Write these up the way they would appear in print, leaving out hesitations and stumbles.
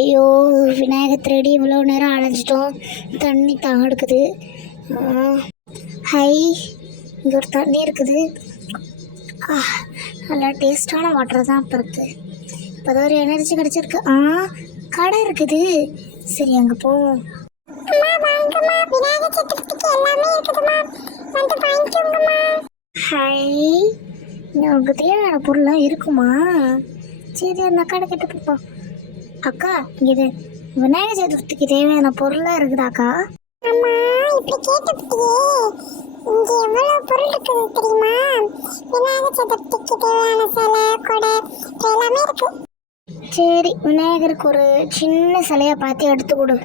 ஐயோ, விநாயகர் திருடி இவ்வளோ நேரம் அலைஞ்சிட்டோம். தண்ணி எடுக்குது. ஹை, இங்கே ஒரு தண்ணி இருக்குது. நல்லா டேஸ்டான வாட்டர் தான் இப்போ இருக்குது. இப்போ தான் ஒரு எனர்ஜி கிடச்சிருக்கு. கடை இருக்குது. சரி, அங்கே போவோம். ஹை, உங்களுக்கு தேவையான பொருள்லாம் இருக்குமா? சரி, அந்த கடை கிட்ட போப்போம். அக்கா, இது விநாயகர் சதுர்த்திக்கு தேவையான பொருளாக இருக்குதாக்கா? அம்மா, இப்படி கேட்டுக்கிட்டியே, இங்கே எவ்வளோ பொருள் இருக்குது தெரியுமா? விநாயகர் சதுர்த்திக்கு தேவையான சிலை, கொடை எல்லாமே இருக்கு. சரி, விநாயகருக்கு ஒரு சின்ன சிலையை பார்த்து எடுத்து கொடு.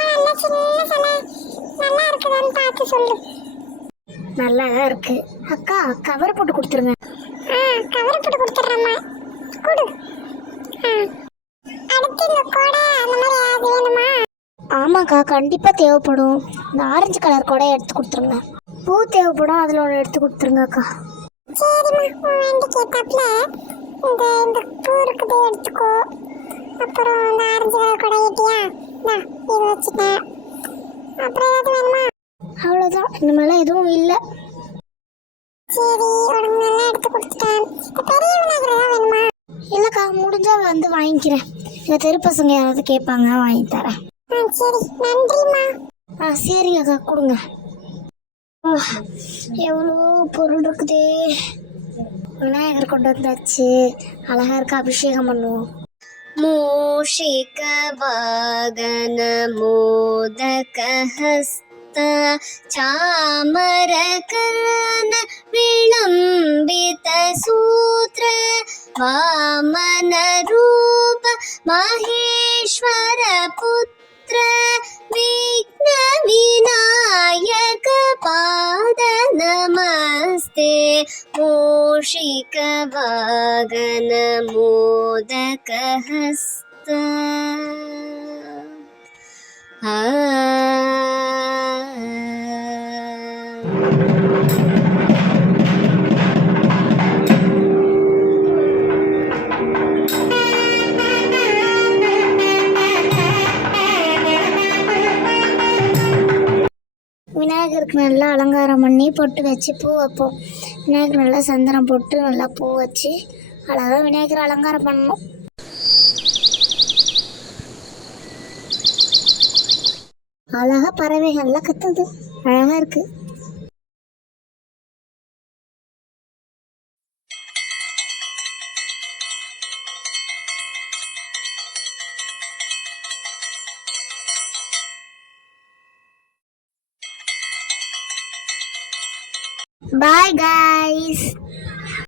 நல்ல சின்ன சிலை நல்லா இருக்குதான்னு பார்த்து சொல்லு. நல்லா தான் இருக்கு. அக்கா, கவர் போட்டு கொடுத்துருங்க. கவர் போட்டு கொடுத்துட்றேம்மா, கொடு. அடுத்து இந்த கொடை அந்த மாதிரி ஏதாவது வேணுமா? ஆமாக்கா, கண்டிப்பாக தேவைப்படும். இந்த ஆரஞ்சு கலர் கொடையை எடுத்து கொடுத்துருங்க. பூ தேவைப்படும், அதில் ஒன்று எடுத்து கொடுத்துருங்க அக்கா. சரிம்மா, வேண்டி கேட்டாப்புல இந்த பூ இருக்குது எடுத்துக்கோ. அப்புறம் இந்த ஆரஞ்சு கலர் கொடை ஏட்டியா, இது வச்சுட்டேன். அப்புறம் ஏதாவது வேணுமா? அவ்வளோதான், இனிமேலாம் எதுவும் இல்லை. சரி, உனக்கு நல்லா எடுத்து கொடுத்துட்டேன். பெரிய விநாயகர் தான் வேணுமா? இல்லைக்கா, முடிஞ்சா வந்து வாங்கிக்கிறேன். இந்த தெரு பசங்க யாராவது கேட்பாங்க, வாங்கி தரேன். சரி, நன்றிம்மா. சரிங்க அக்கா, கொடுங்க. எவ்வளோ பொருள் இருக்குதே. விநாயகர் கொண்டு வந்தாச்சு. அழகா இருக்க, அபிஷேகம் பண்ணுவோம். மூஷிக வாகன மோதக ஹஸ்த சாமர கர்ண விளம்பித சூத்ர வாமன ரூப மகேஸ்வர புத்திர விக்ன விநாயக பாத நமஸ்தே. மூஷிக வாகன மோதக ஹஸ்த. விநாயகருக்கு நல்லா அலங்காரம் பண்ணி பொட்டு வச்சு பூ வைப்போம். விநாயகர் நல்லா சந்தனம் போட்டு நல்லா பூ வச்சு அழகாக விநாயகர் அலங்காரம் பண்ணணும். அழகா பறவைகள்லாம் கத்துது, அழகா இருக்கு. Bye guys.